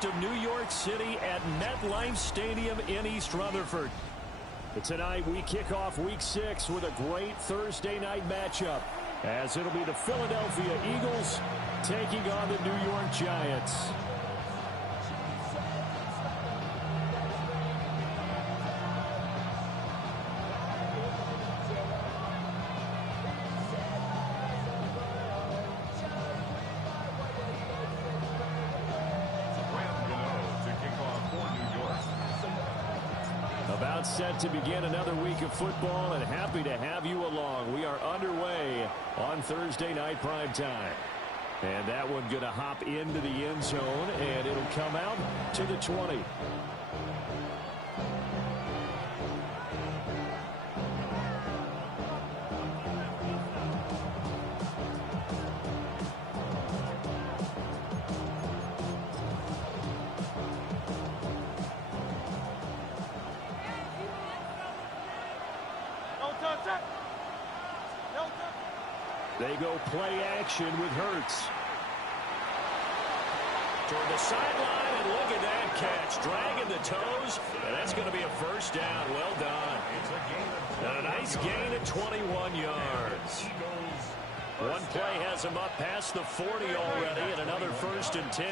coast of New York City at MetLife Stadium in East Rutherford. But tonight we kick off Week 6 with a great Thursday night matchup, as it'll be the Philadelphia Eagles taking on the New York Giants. About set to begin another week of football, and happy to have you along. We are underway on Thursday night prime time. And that one going to hop into the end zone, and it'll come out to the 20. They go play action with Hurts. Toward the sideline, and look at that catch. Dragging the toes, and that's going to be a first down. Well done. And a nice gain at 21 yards. One play has him up past the 40 already, and another 1st and 10.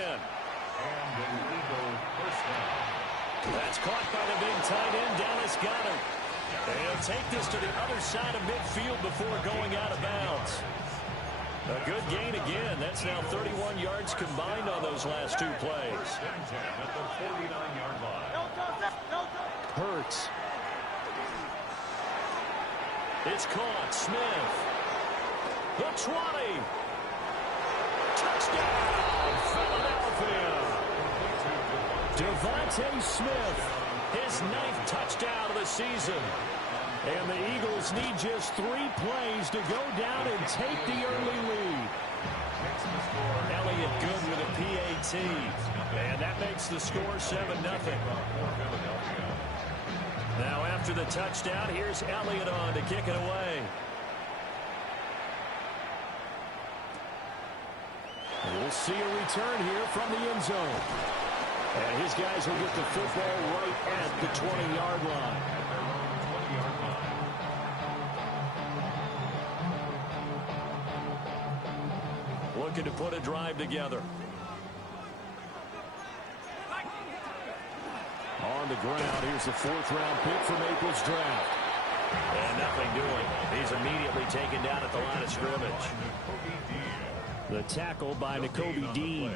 That's caught by the big tight end, Dallas Goedert. And he'll take this to the other side of midfield before going out of bounds. A good gain again. That's now 31 yards combined on those last 2 plays. Hurts. It's caught. Smith. The 20. Touchdown, Philadelphia. Devontae Smith, his 9th touchdown of the season. And the Eagles need just 3 plays to go down and take the early lead. Elliott good with a PAT. And that makes the score 7-0. Now after the touchdown, here's Elliott on to kick it away. We'll see a return here from the end zone. And his guys will get the football right at the 20-yard line. Looking to put a drive together. On the ground, here's the 4th-round pick from April's draft. And nothing doing. He's immediately taken down at the line of scrimmage. The tackle by Nakobe Dean.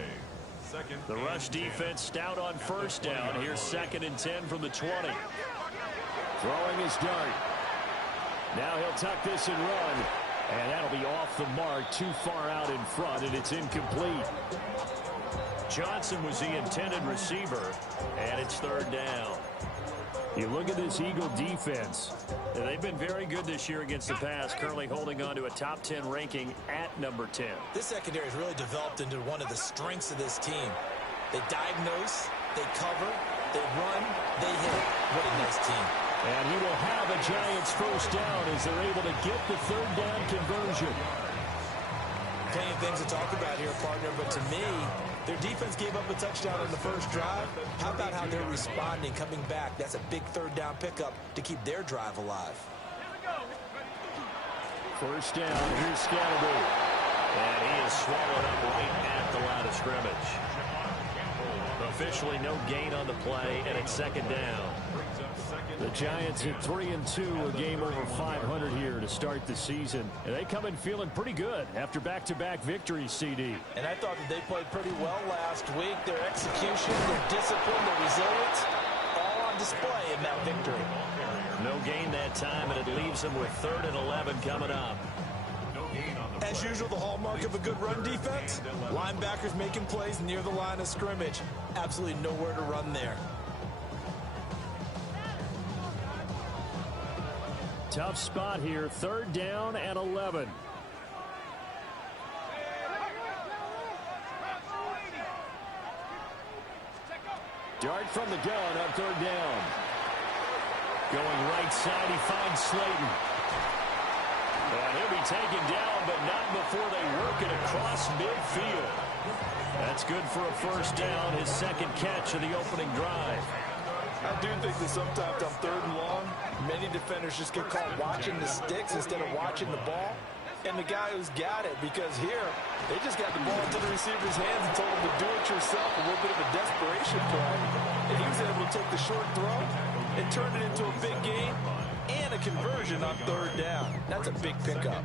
The rush defense stout on 1st down. Here's 2nd and 10 from the 20. Throwing his dart. Now he'll tuck this and run. And that'll be off the mark, too far out in front, and it's incomplete. Johnson was the intended receiver, and it's 3rd down. You look at this Eagle defense. They've been very good this year against the pass, currently holding on to a top 10 ranking at number 10. This secondary has really developed into one of the strengths of this team. They diagnose, they cover, they run, they hit. What a nice team. And he will have a Giants 1st down as they're able to get the 3rd down conversion. Plenty of things to talk about here, partner, but to me, their defense gave up a touchdown on the 1st drive. How about how they're responding, coming back? That's a big 3rd down pickup to keep their drive alive. 1st down, here's Scalaboo. And he is swallowed up right at the line of scrimmage. Officially no gain on the play, and it's 2nd down. The Giants at 3-2, a game over 500 here to start the season. And they come in feeling pretty good after back-to-back victories, CD. And I thought that they played pretty well last week. Their execution, their discipline, their resilience, all on display in that victory. No gain that time, and it leaves them with 3rd and 11 coming up. As usual, the hallmark of a good run defense, linebackers making plays near the line of scrimmage. Absolutely nowhere to run there. Tough spot here, 3rd down and 11. Dart from the gun on 3rd down. Going right side, he finds Slayton. And he'll be taken down, but not before they work it across midfield. That's good for a first down, his second catch of the opening drive. I do think that sometimes on 3rd and long, many defenders just get caught watching the sticks instead of watching the ball. And the guy who's got it, because here, they just got the ball into the receiver's hands and told him to do it yourself, a little bit of a desperation play. And he was able to take the short throw and turn it into a big gain and a conversion on 3rd down. That's a big pickup.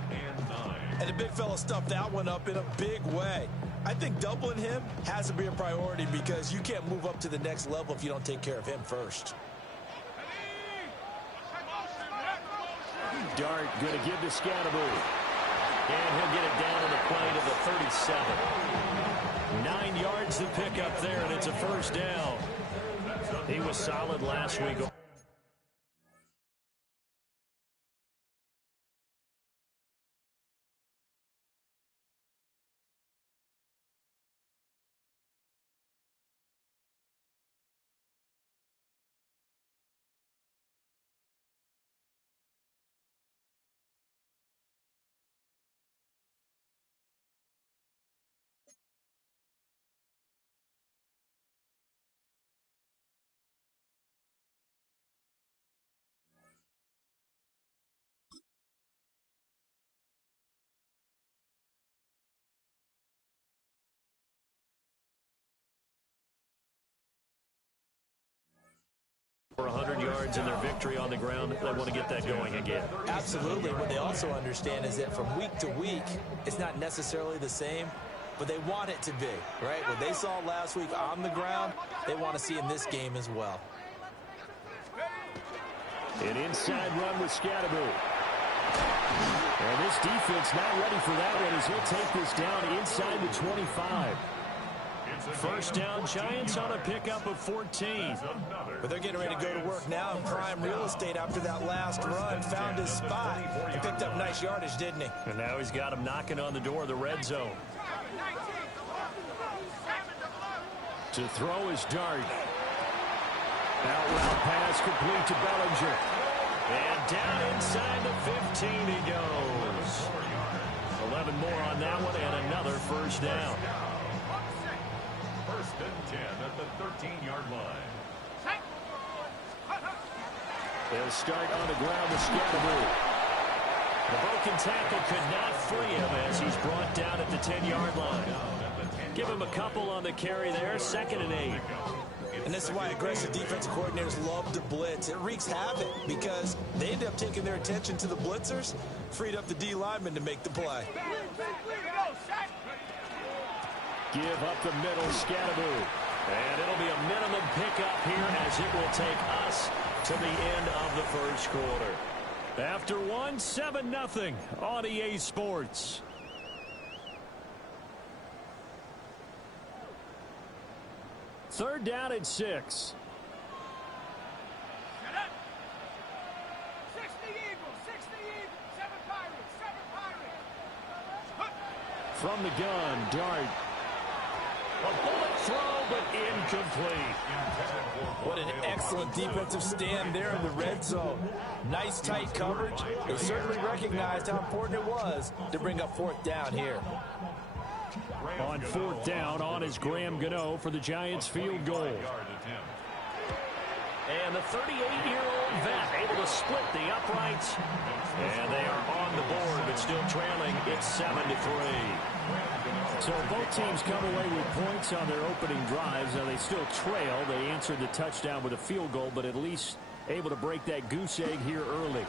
And the big fella stuffed that one up in a big way. I think doubling him has to be a priority because you can't move up to the next level if you don't take care of him first. Dart going to give to Scatterbury. And he'll get it down on the play to the 37. 9 yards to pick up there, and it's a first down. He was solid last week. For 100 yards in their victory on the ground, they want to get that going again. Absolutely. What they also understand is that from week to week, it's not necessarily the same, but they want it to be, right? What they saw last week on the ground, they want to see in this game as well. An inside run with Scatterbury. And this defense not ready for that one as he'll take this down inside the 25. First down, Giants on a pickup of 14. But they're getting ready to go to work now in prime real estate after that last run. Found his spot and picked up nice yardage, didn't he? And now he's got him knocking on the door of the red zone. To throw is Dart. Out route pass complete to Bellinger. And down inside the 15 he goes. 11 more on that one and another first down. First and 10 at the 13-yard line. They'll start on the ground with Scatterbury. The broken tackle could not free him as he's brought down at the 10-yard line. Give him a couple on the carry there, 2nd and 8. And this is why aggressive defensive coordinators love to blitz. It wreaks havoc because they end up taking their attention to the blitzers, freed up the D lineman to make the play. Give up the middle, Scatterbury. And it'll be a minimum pickup here as it will take us to the end of the first quarter. After 1, 7-0 on EA Sports. Third down and 6. From the gun, Dart. A bullet throw, but incomplete. What an excellent defensive stand there in the red zone. Nice tight coverage. They certainly recognized how important it was to bring up 4th down here. On 4th down, on is Graham Gano for the Giants field goal. And the 38-year-old vet able to split the uprights. And they are on the board, but still trailing. It's 7-3. So both teams come away with points on their opening drives. Now they still trail. They answered the touchdown with a field goal, but at least able to break that goose egg here early.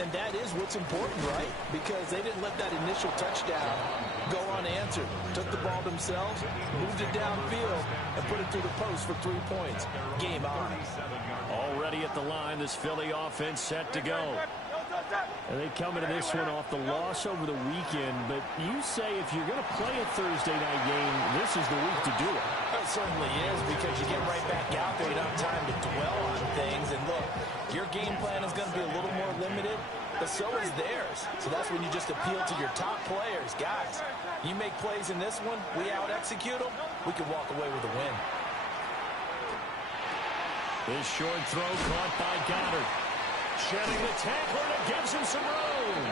And that is what's important, right? Because they didn't let that initial touchdown go unanswered. Took the ball themselves, moved it downfield, and put it through the post for 3 points. Game on. Already at the line, this Philly offense set to go. And they come into this one off the loss over the weekend. But you say if you're going to play a Thursday night game, this is the week to do it. It certainly is, because you get right back out there. You don't have time to dwell on things. And look, your game plan is going to be a little more limited, but so is theirs. So that's when you just appeal to your top players. Guys, you make plays in this one, we out-execute them, we can walk away with a win. This short throw caught by Goddard. Shedding the tackler, and it gives him some room.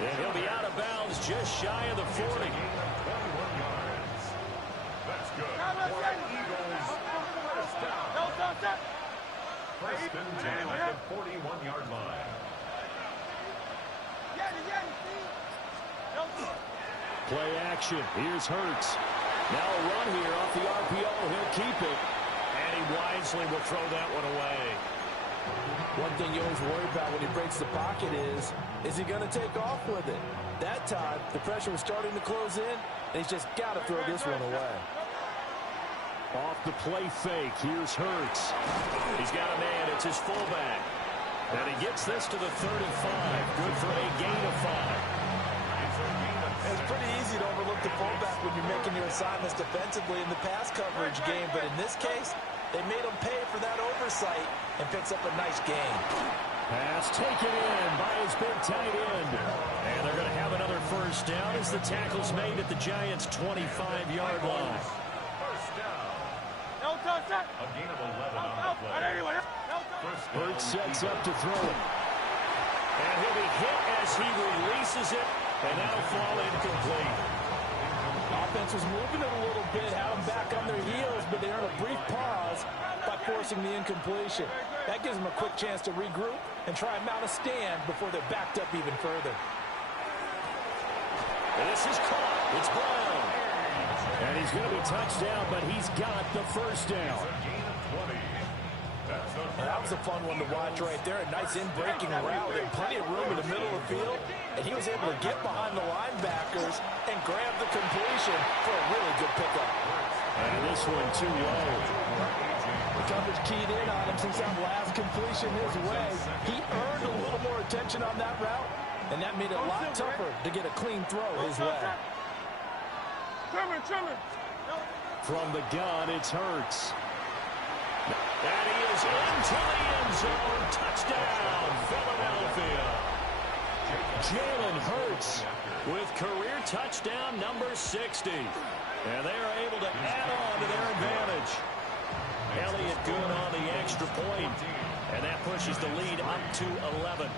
And he'll be out of bounds just shy of the 40. 21 yards. That's good. For Eagles, first down. First and 10 at the 41-yard line. Play action. Here's Hurts. Now a run here off the RPO. He'll keep it. And he wisely will throw that one away. One thing you always worry about when he breaks the pocket is he going to take off with it? That time, the pressure was starting to close in, and he's just got to throw this one away. Off the play fake. Here's Hurts. He's got a man. It's his fullback. And he gets this to the 35. Good for a gain of 5. It's pretty easy to overlook the fullback when you're making your assignments defensively in the pass coverage game, but in this case, they made him pay for that oversight and picks up a nice gain. Pass taken in by his big tight end. And they're going to have another first down as the tackle's made at the Giants' 25-yard line. First down. A gain of 11 on the play. Hurts sets up to throw it. And he'll be hit as he releases it. And that'll fall incomplete. Offense was moving it a little bit, had them back on their heels, but they earned a brief pause by forcing the incompletion. That gives them a quick chance to regroup and try and mount a stand before they're backed up even further. And this is caught. It's Brown. And he's going to be touched down, but he's got the first down. A gain of 20. That was a fun one to watch right there. A nice in-breaking route and plenty of room in the middle of the field. And he was able to get behind the linebackers and grab the completion for a really good pickup. And this one too low. The coverage keyed in on him since that last completion his way. He earned a little more attention on that route, and that made it a lot tougher to get a clean throw his way. From the gun, it's Hurts. And he is into the end zone. Touchdown, Philadelphia. Jalen Hurts with career touchdown number 60. And they are able to add on to their advantage. Elliott good on the extra point. And that pushes the lead up to 11.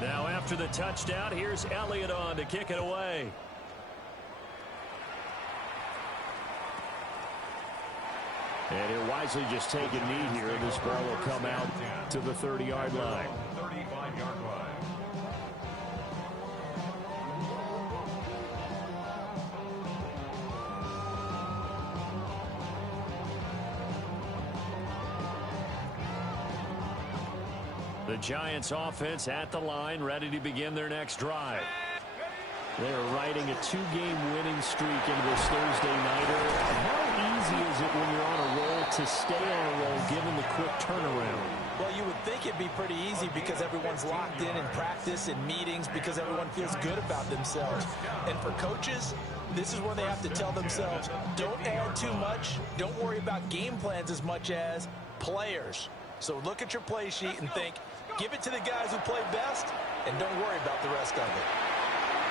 Now after the touchdown, here's Elliott on to kick it away. And he'll wisely just take a knee here. This ball will come out to the 30-yard line. 35-yard line. The Giants offense at the line, ready to begin their next drive. They're riding a 2-game winning streak into this Thursday nighter. How easy is it when you're on a roll to stay on a roll given the quick turnaround? Well, you would think it'd be pretty easy because everyone's locked in practice and meetings because everyone feels good about themselves. And for coaches, this is where they have to tell themselves, don't add too much, don't worry about game plans as much as players. So look at your play sheet and think, give it to the guys who play best, and don't worry about the rest of it.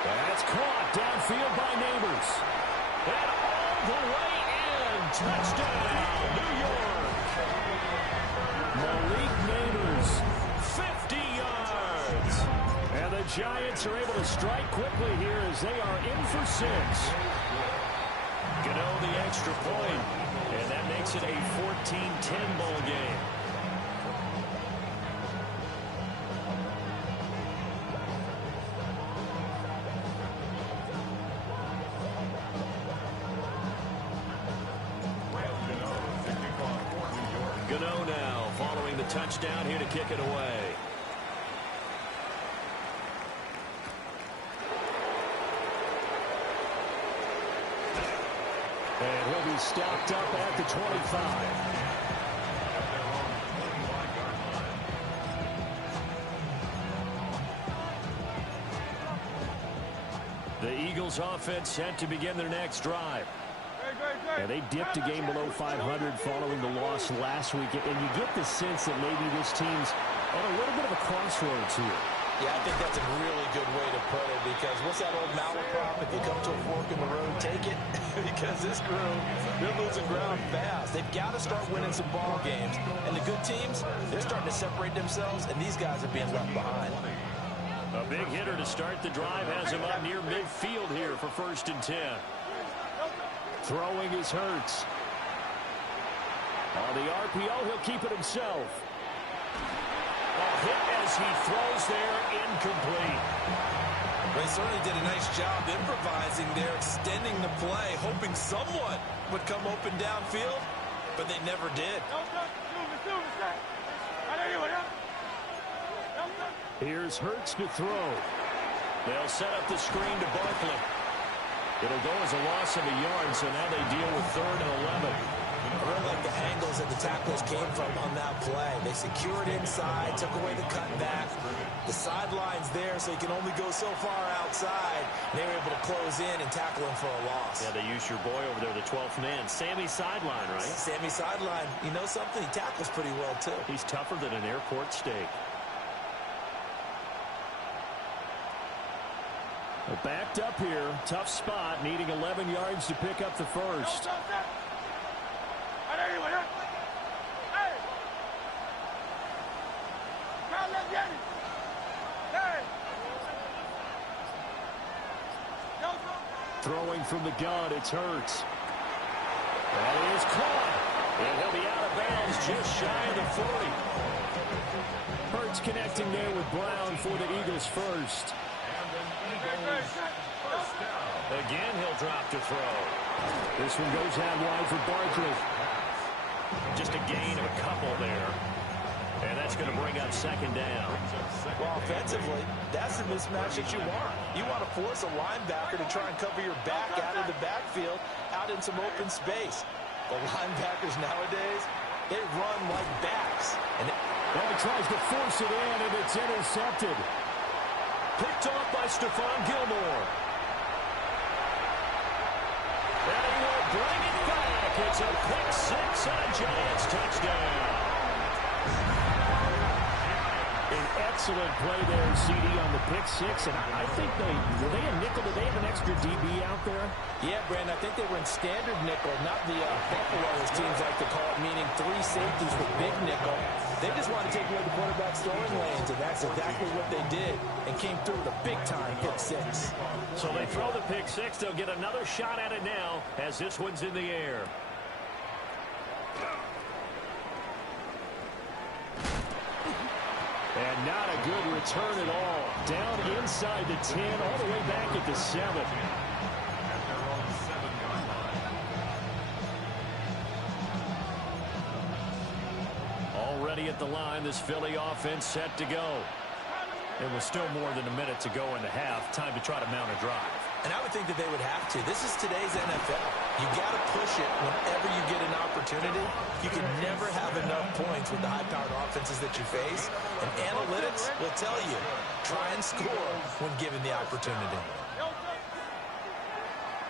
That's caught downfield by Neighbors. And all the way in. Touchdown, New York. Malik Neighbors, 50 yards. And the Giants are able to strike quickly here as they are in for 6. Gano the extra point, and that makes it a 14-10 ball game. Gano now following the touchdown here to kick it away. And he'll be stopped up at the 25. Eagles offense set to begin their next drive. And they dipped a game below 500 following the loss last week. And you get the sense that maybe this team's at a little bit of a crossroads here. Yeah, I think that's a really good way to put it, because what's that old malaprop? If you come to a fork in the road, take it. Because this crew, they're losing ground fast. They've got to start winning some ball games. And the good teams, they're starting to separate themselves, and these guys are being left behind. A big hitter to start the drive has him up near midfield here for 1st and 10. Throwing is Hurts. On the RPO, he'll keep it himself. A hit as he throws there, incomplete. They certainly did a nice job improvising there, extending the play, hoping someone would come open downfield, but they never did. Here's Hurts to throw. They'll set up the screen to Barkley. It'll go as a loss of a yard, so now they deal with 3rd and 11. I really like the angles that the tacklers came from on that play. They secured inside, took away the cutback. The sideline's there, so you can only go so far outside. They were able to close in and tackle him for a loss. Yeah, they use your boy over there, the 12th man. Sammy Sideline, right? Sammy Sideline. You know something? He tackles pretty well, too. He's tougher than an airport steak. Backed up here. Tough spot, needing 11 yards to pick up the first. Throwing from the gun, it's Hurts. That is caught. And he'll be out of bounds just shy of the 40. Hurts connecting there with Brown for the Eagles first. Again, he'll drop to throw. This one goes out wide for Barkley. Just a gain of a couple there. And that's going to bring up 2nd down. Well, offensively, that's the mismatch that you want. You want to force a linebacker to try and cover your back out of the backfield, out in some open space. The linebackers nowadays, they run like backs. And he tries to force it in, and it's intercepted. Picked off by Stephon Gilmore. And he will bring it back. It's a pick 6 and a Giants touchdown. An excellent play there, CD, on the pick 6. And I think were they a nickel? Did they have an extra DB out there? Yeah, Brandon, I think they were in standard nickel, not the Buffalo, as teams like to call it, meaning 3 safeties with big nickel. They just wanted to take away the quarterback's throwing lanes, and that's exactly what they did, and came through with a big-time pick 6. So they throw the pick 6. They'll get another shot at it now as this one's in the air. And not a good return at all. Down inside the 10, all the way back at the 7. Already at the line, this Philly offense set to go. And with still more than a minute to go in the half, time to try to mount a drive. And I would think that they would have to. This is today's NFL. You got to push it whenever you get an opportunity. You can never have enough points with the high-powered offenses that you face. And analytics will tell you, try and score when given the opportunity.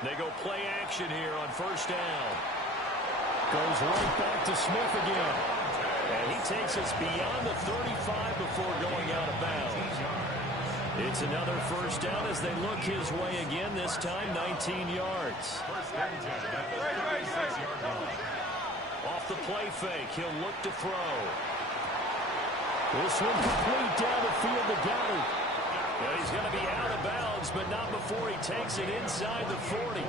They go play action here on 1st down. Goes right back to Smith again. And he takes us beyond the 35 before going out of bounds. It's another 1st down as they look his way again, this time 19 yards. Off the play fake, he'll look to throw. This one complete down the field to Goddard. Well, he's going to be out of bounds, but not before he takes it inside the 40.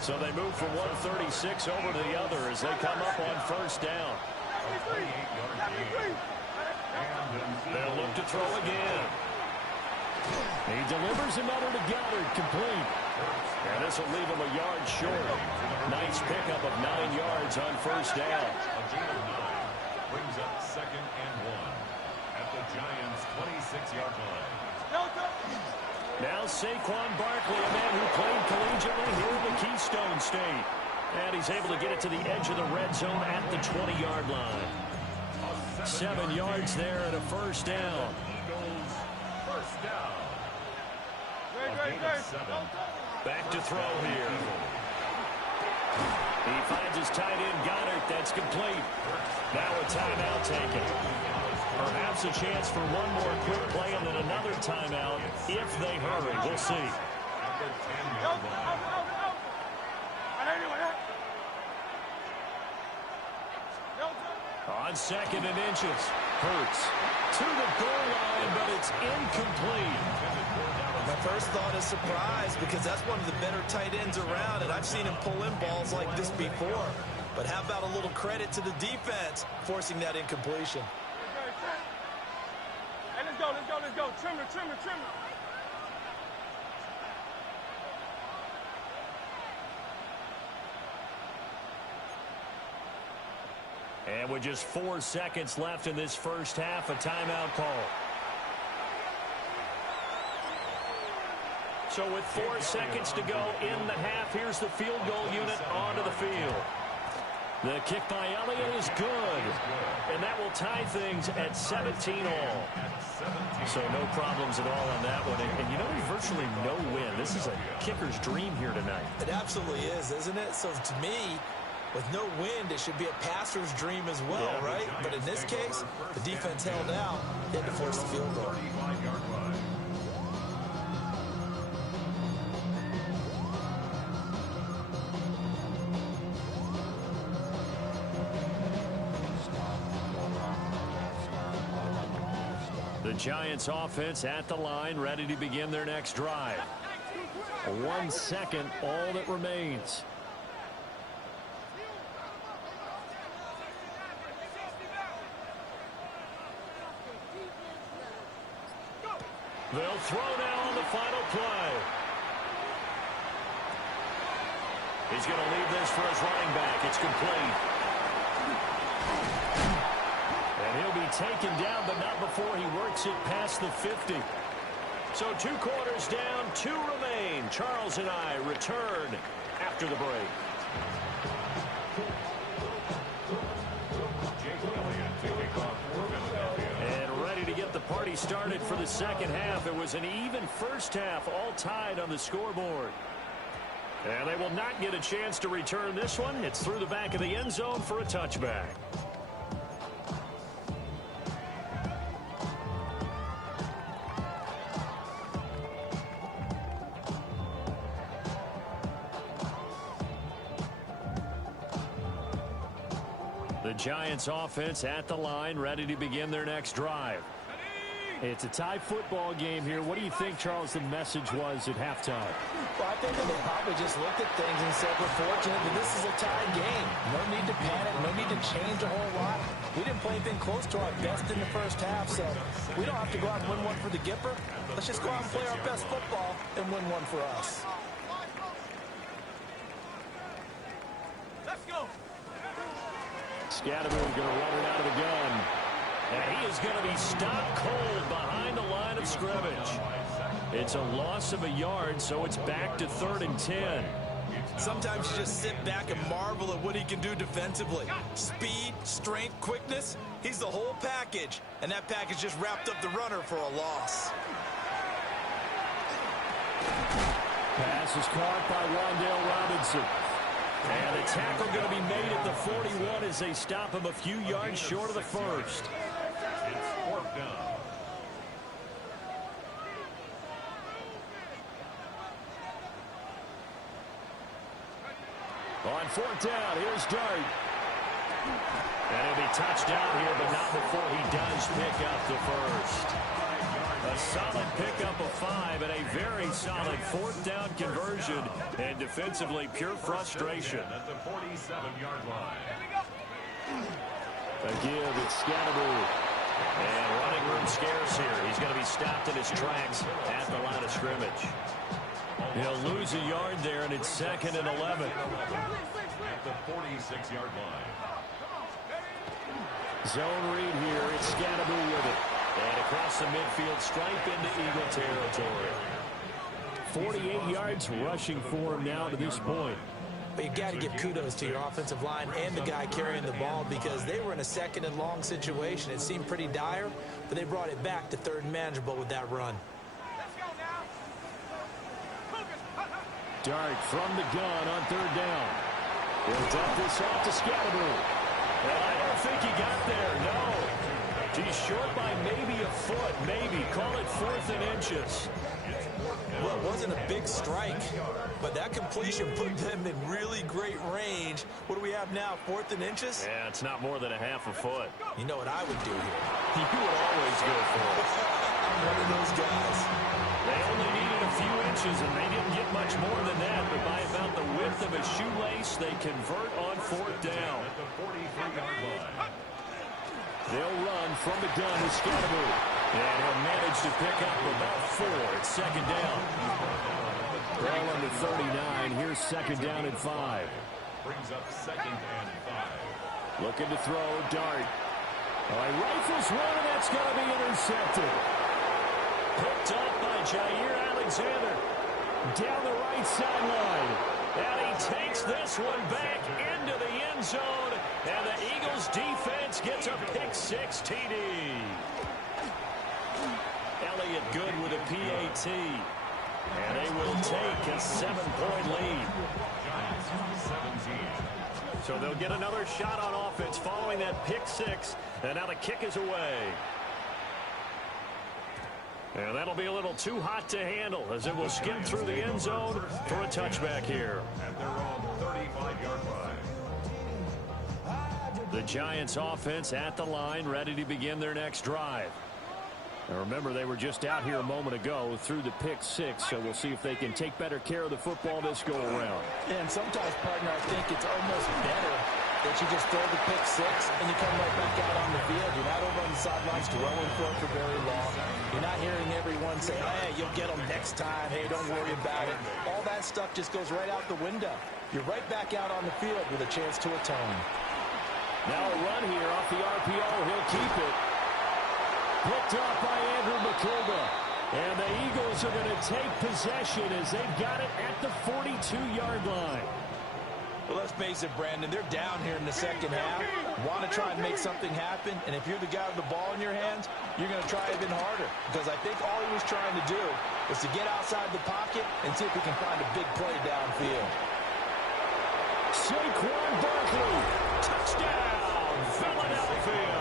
So they move from 136 over to the other as they come up on 1st down. They'll look to throw again. He delivers another to Goddard, complete. And this will leave him a yard short. Nice pickup of 9 yards on 1st down. Brings up 2nd and 1 at the Giants' 26-yard line. Now Saquon Barkley, a man who played collegiately here in the Keystone State. And he's able to get it to the edge of the red zone at the 20-yard line. 7 yards there at a 1st down. Eagles, 1st down. A gain of 7. Back to throw here. He finds his tight end, Goddard. That's complete. Now a timeout taken. Perhaps a chance for one more quick play and then another timeout if they hurry. We'll see. On 2nd and inches. Hurts to the goal line, but it's incomplete. My first thought is surprise because that's one of the better tight ends around, and I've seen him pull in balls like this before. But how about a little credit to the defense forcing that incompletion? Hey, let's go. Trimmer. And with just 4 seconds left in this first half, a timeout call. So with 4 seconds to go in the half, here's the field goal unit onto the field. The kick by Elliott is good, and that will tie things at 17 all. So no problems at all on that one. And you know, there's virtually no win. This is a kicker's dream here tonight. It absolutely is, isn't it? So to me, with no wind, it should be a passer's dream as well, right? But in this case, the defense held out. They had to force the field goal. The Giants offense at the line, ready to begin their next drive. 1 second, all that remains. They'll throw now on the final play. He's going to leave this for his running back. It's complete. And he'll be taken down, but not before he works it past the 50. So 2 quarters down, 2 remain. Charles and I return after the break. The party started for the second half. It was an even first half, all tied on the scoreboard. And they will not get a chance to return this one. It's through the back of the end zone for a touchback. The Giants offense at the line, ready to begin their next drive. It's a tie football game here. What do you think, Charles, the message was at halftime? Well, I think that they probably just looked at things and said, we're fortunate that this is a tied game. No need to panic. No need to change a whole lot. We didn't play anything close to our best in the first half, so we don't have to go out and win one for the Gipper. Let's just go out and play our best football and win one for us. Let's go. Scatterboom going to run it out of the gun. And he is going to be stopped cold behind the line of scrimmage. It's a loss of a yard, so it's back to 3rd and 10. Sometimes you just sit back and marvel at what he can do defensively. Speed, strength, quickness, he's the whole package. And that package just wrapped up the runner for a loss. Pass is caught by Wan'Dale Robinson. And the tackle going to be made at the 41 as they stop him a few yards short of the first. It's 4th down. On 4th down, here's Dart. And he'll be touched down here, but not before he does pick up the first. A solid pickup of 5 and a very solid 4th down conversion. And defensively, pure frustration. At the 47-yard line. Again, it's Scatterboom. And running room scarce here. He's going to be stopped in his tracks at the line of scrimmage. He'll lose a yard there, and it's 2nd and 11. At the 46-yard line. Zone read here. It's Scatterboom with it. And across the midfield stripe into Eagle territory. 48 yards rushing for him now to this point. But you got to give kudos to your offensive line and the guy carrying the ball because they were in a 2nd and long situation. It seemed pretty dire, but they brought it back to 3rd and manageable with that run. Dart from the gun on third down. He'll dump this off to Scatterbrain. Well, I don't think he got there, no. He's short by maybe a foot, maybe. Call it 4th and inches. Well, it wasn't a big strike, but that completion put them in really great range. What do we have now, 4th and inches? Yeah, it's not more than a half a foot. You know what I would do here? You would always go for it. I'm one of those guys. They only needed a few inches, and they didn't get much more than that. But by about the width of a shoelace, they convert on 4th down. They'll run from the gun with Scatterbrain. And he'll manage to pick up about 4 at 2nd down. Ball under 39. Here's 2nd down and 5. Brings up 2nd and 5. Looking to throw, Dart. All right, rifles one, and that's going to be intercepted. Picked up by Jair Alexander. Down the right sideline. And he takes this one back into the end zone. And the Eagles defense gets a pick-6 TD. Elliott good with a PAT. And they will take a 7-point lead. So they'll get another shot on offense following that pick-6. And now the kick is away. And that'll be a little too hot to handle as it will skip through the end zone for a touchback here. At their own 35-yard line. The Giants offense at the line, ready to begin their next drive. And remember, they were just out here a moment ago through the pick-6, so we'll see if they can take better care of the football this go-around. And sometimes, partner, I think it's almost better that you just throw the pick-6 and you come right back out on the field. You're not over on the sidelines dwelling for it for very long. You're not hearing everyone say, hey, you'll get them next time. Hey, don't worry about it. All that stuff just goes right out the window. You're right back out on the field with a chance to atone. Now a run here off the RPO. He'll keep it. Picked up by Andrew McCulba. And the Eagles are going to take possession as they've got it at the 42-yard line. Well, let's face it, Brandon, they're down here in the second half. Want to try and make something happen, and if you're the guy with the ball in your hands, you're going to try even harder. Because I think all he was trying to do was to get outside the pocket and see if he can find a big play downfield. Saquon Barkley, touchdown, Philadelphia.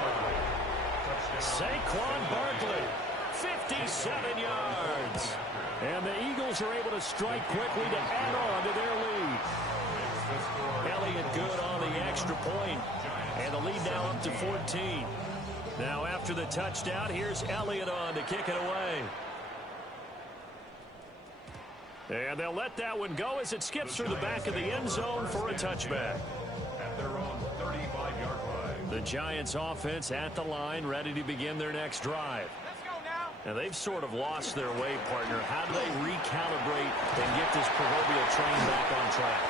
Saquon Barkley, 57 yards. And the Eagles are able to strike quickly to add on to their lead. Elliott good on the extra point. And the lead now up to 14. Now after the touchdown, here's Elliott on to kick it away. And they'll let that one go as it skips through the back of the end zone for a touchback. At their own 35-yard line. The Giants offense at the line, ready to begin their next drive. Let's go now. Now they've sort of lost their way, partner. How do they recalibrate and get this proverbial train back on track?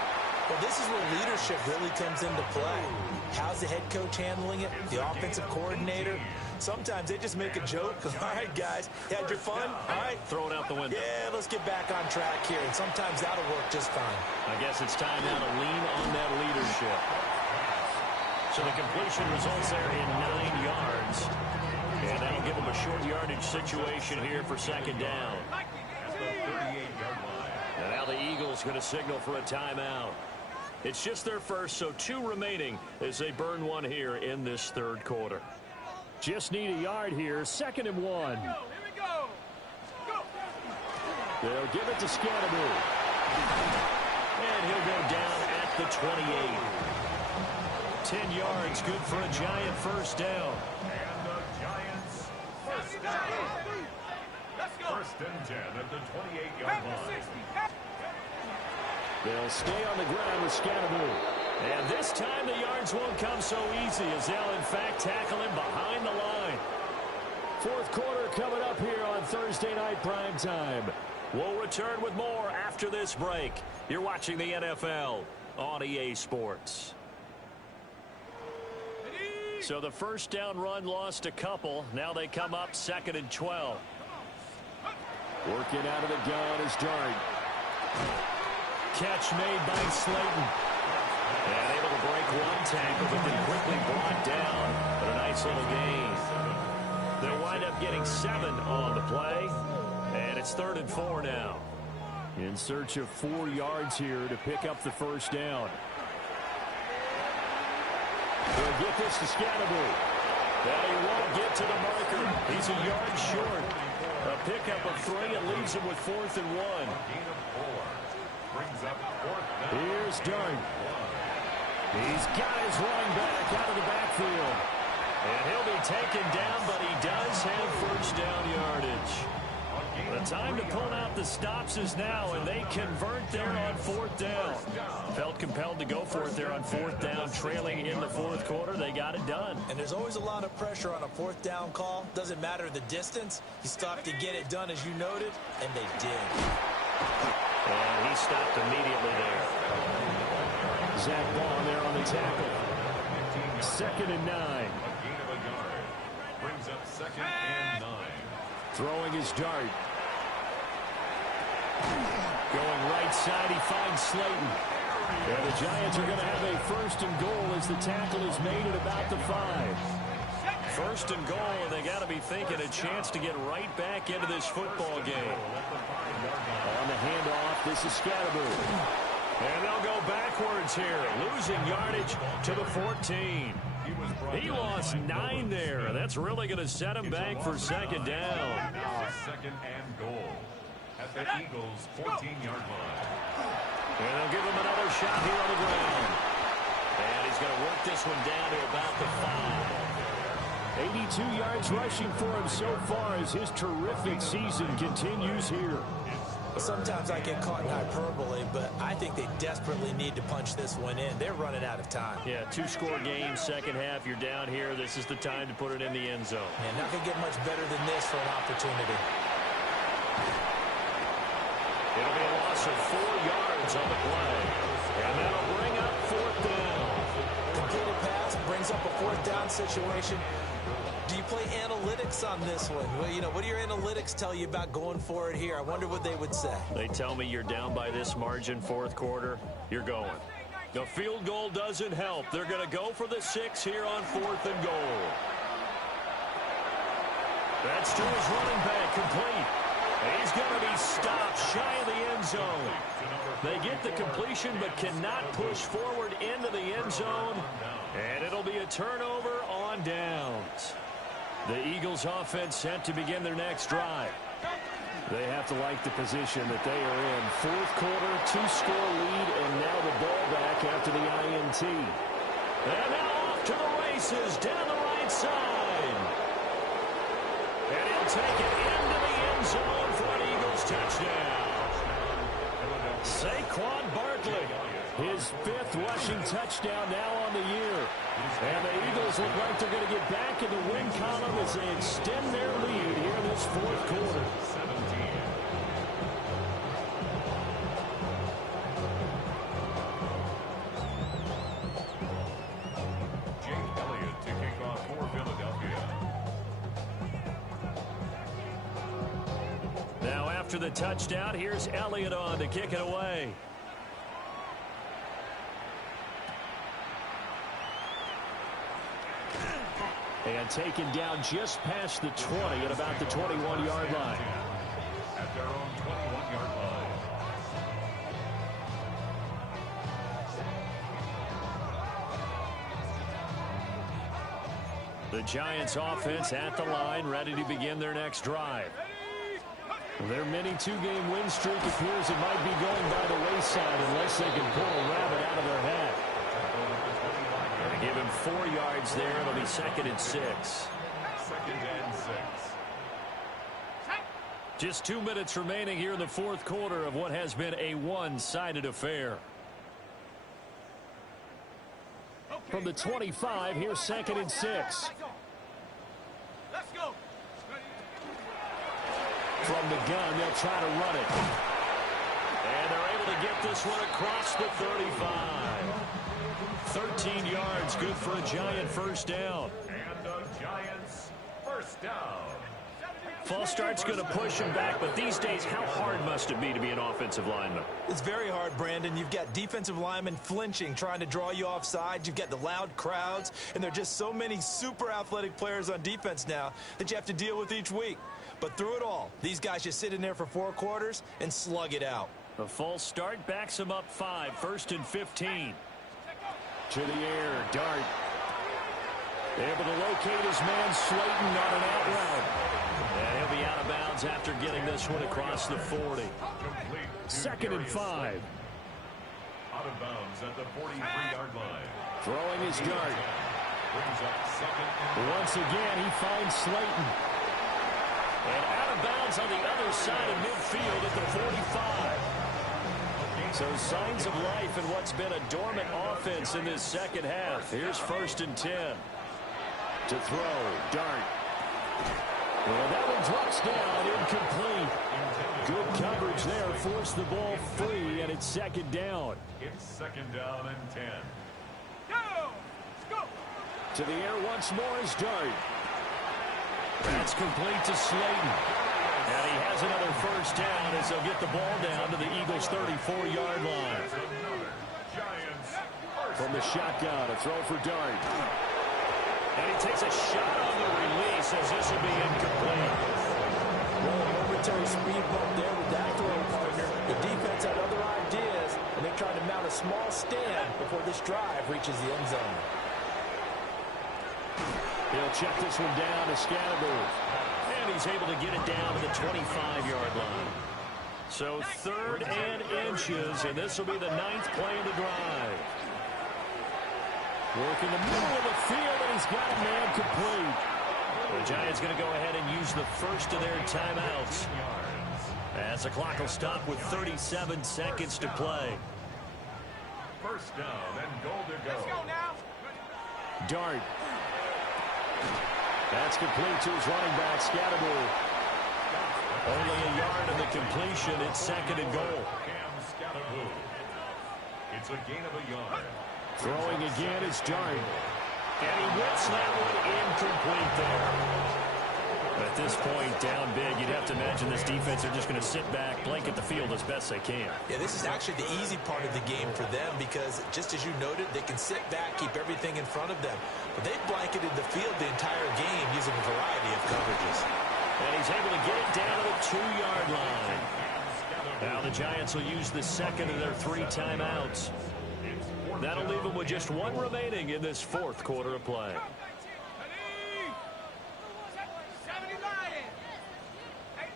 Well, this is where leadership really comes into play. How's the head coach handling it? The offensive coordinator? Sometimes they just make a joke. All right, guys, had your fun? All right. Throw it out the window. Yeah, let's get back on track here. And sometimes that'll work just fine. I guess it's time now to lean on that leadership. So the completion results there in 9 yards. And that'll give them a short yardage situation here for 2nd down. At the 38-yard line. And now the Eagles going to signal for a timeout. It's just their first, so 2 remaining as they burn one here in this 3rd quarter. Just need a yard here, 2nd and 1. Here we go. Go. They'll give it to Scatterbrain. And he'll go down at the 28. 10 yards, good for a Giant first down. And the Giants first down. Let's go. 1st and 10 at the 28-yard line. They'll stay on the ground with Scatterbrain. And this time the yards won't come so easy as they'll in fact tackle him behind the line. 4th quarter coming up here on Thursday night prime time. We'll return with more after this break. You're watching the NFL on EA Sports. So the first down run lost a couple. Now they come up 2nd and 12. Working out of the gun is Dart. Catch made by Slayton. And able to break one tackle, but then quickly brought down. But a nice little gain. They'll wind up getting 7 on the play. And it's 3rd and 4 now. In search of 4 yards here to pick up the first down. He'll get this to Scatterby. Now he won't get to the marker. He's a yard short. A pickup of 3. It leaves him with 4th and 1. Here's Dart. He's got his running back out of the backfield. And he'll be taken down, but he does have first down yardage. The time to pull out the stops is now, and they convert there on 4th down. Felt compelled to go for it there on 4th down, trailing in the 4th quarter. They got it done. And there's always a lot of pressure on a 4th down call. Doesn't matter the distance. You stop to get it done, as you noted, and they did. And he stopped immediately there. Zach Baun there on the tackle. 2nd and 9. Brings up 2nd and 9. Throwing his Dart. Going right side, he finds Slayton. And the Giants are going to have a 1st and goal as the tackle is made at about the 5. 1st and goal, and they got to be thinking a chance to get right back into this football game. On the handoff, this is Scatterby. And they'll go backwards here, losing yardage to the 14. He lost 9 there. That's really going to set him back for 2nd down. 2nd and goal at the Eagles' 14-yard line. And they'll give him another shot here on the ground. And he's going to work this one down to about the 5. 82 yards rushing for him so far as his terrific season continues here. Sometimes I get caught in hyperbole, but I think they desperately need to punch this one in. They're running out of time. Yeah, 2-score game, second half. You're down here. This is the time to put it in the end zone. And not going to get much better than this for an opportunity. It'll be a loss of 4 yards on the play. And that'll bring up 4th down. Completed pass brings up a 4th down situation. Do you play analytics on this one? Well, you know, what do your analytics tell you about going for it here? I wonder what they would say. They tell me you're down by this margin, 4th quarter. You're going. The field goal doesn't help. They're going to go for the 6 here on 4th and goal. That's to his running back, complete. He's going to be stopped shy of the end zone. They get the completion but cannot push forward into the end zone. And it'll be a turnover on downs. The Eagles offense set to begin their next drive. They have to like the position that they are in. 4th quarter, 2-score lead, and now the ball back after the INT. And now off to the races down the right side. And he'll take it into the end zone for an Eagles touchdown. Saquon Barkley, his 5th rushing touchdown now on the year. And the Eagles look like they're going to get back in the win column as they extend their lead here in this 4th quarter. Jake Elliott to kick off for Philadelphia. Now after the touchdown, here's Elliott on to kick it away. And taken down just past the 20 at about the 21-yard line. At their own 21-yard line. The Giants offense at the line, ready to begin their next drive. Their mini 2-game win streak appears it might be going by the wayside unless they can pull a rabbit out of their hat. They give him 4 yards there. It'll be 2nd and 6. 2nd and 6. Just 2 minutes remaining here in the 4th quarter of what has been a one-sided affair. From the 25, here's 2nd and 6. Let's go. From the gun, they'll try to run it. And they're able to get this one across the 35. 13 yards, good for a Giant first down. And the Giants first down. False start's going to push him back, but these days, how hard must it be to be an offensive lineman? It's very hard, Brandon. You've got defensive linemen flinching, trying to draw you offside. You've got the loud crowds, and there are just so many super athletic players on defense now that you have to deal with each week. But through it all, these guys just sit in there for 4 quarters and slug it out. A false start backs him up 5, 1st and 15. To the air, Dart. Able to locate his man Slayton on an out route. And he'll be out of bounds after getting this one across the 40. 2nd and 5. Out of bounds at the 43-yard line. Throwing his Dart. Brings up 2nd and Once again, he finds Slayton. And out of bounds on the other side of midfield at the 45. So signs of life in what's been a dormant offense in this second half. Here's 1st and 10. To throw, Dart. Well, that one drops down, incomplete. Good coverage there, forced the ball free, and it's 2nd down. It's 2nd down and 10. Go! To the air once more is Dart. That's complete to Slayton. And he has another 1st down as they'll get the ball down to the Eagles' 34-yard line. From the shotgun, a throw for Dart. And he takes a shot on the release as this will be incomplete. Well, a momentary speed bump there with that throw, partner. The defense had other ideas, and they tried to mount a small stand before this drive reaches the end zone. He'll check this one down to Scattergood. And he's able to get it down to the 25-yard line. So 3rd and inches, and this will be the 9th play of the drive. Working the middle of the field, and he's got a man complete. The Giants going to go ahead and use the first of their timeouts, as the clock will stop with 37 seconds to play. 1st down and goal to go. Let's go now. Dart. That's complete to his running back, Scattergood. Only a yard of the completion. It's 2nd and goal. Cam Scattergood. It's a gain of a yard. Throwing again is Dart. And he whips that one incomplete there. At this point, down big, you'd have to imagine this defense are just going to sit back, blanket the field as best they can. Yeah, this is actually the easy part of the game for them because, just as you noted, they can sit back, keep everything in front of them. But they've blanketed the field the entire game using a variety of coverages. And he's able to get it down to the 2-yard line. Now the Giants will use the 2nd of their 3 timeouts. That'll leave them with just 1 remaining in this 4th quarter of play. 70 Lions. 18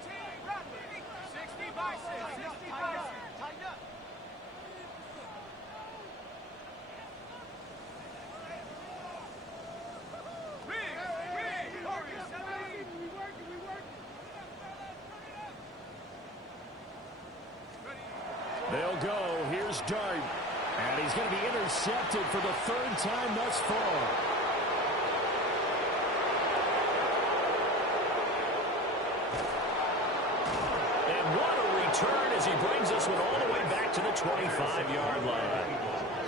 Raptors. 60 Bison. 60 Bison. Tighten up. They'll go. Here's Dart. And he's going to be intercepted for the 3rd time thus far. And what a return as he brings us one all the way back to the 25-yard line.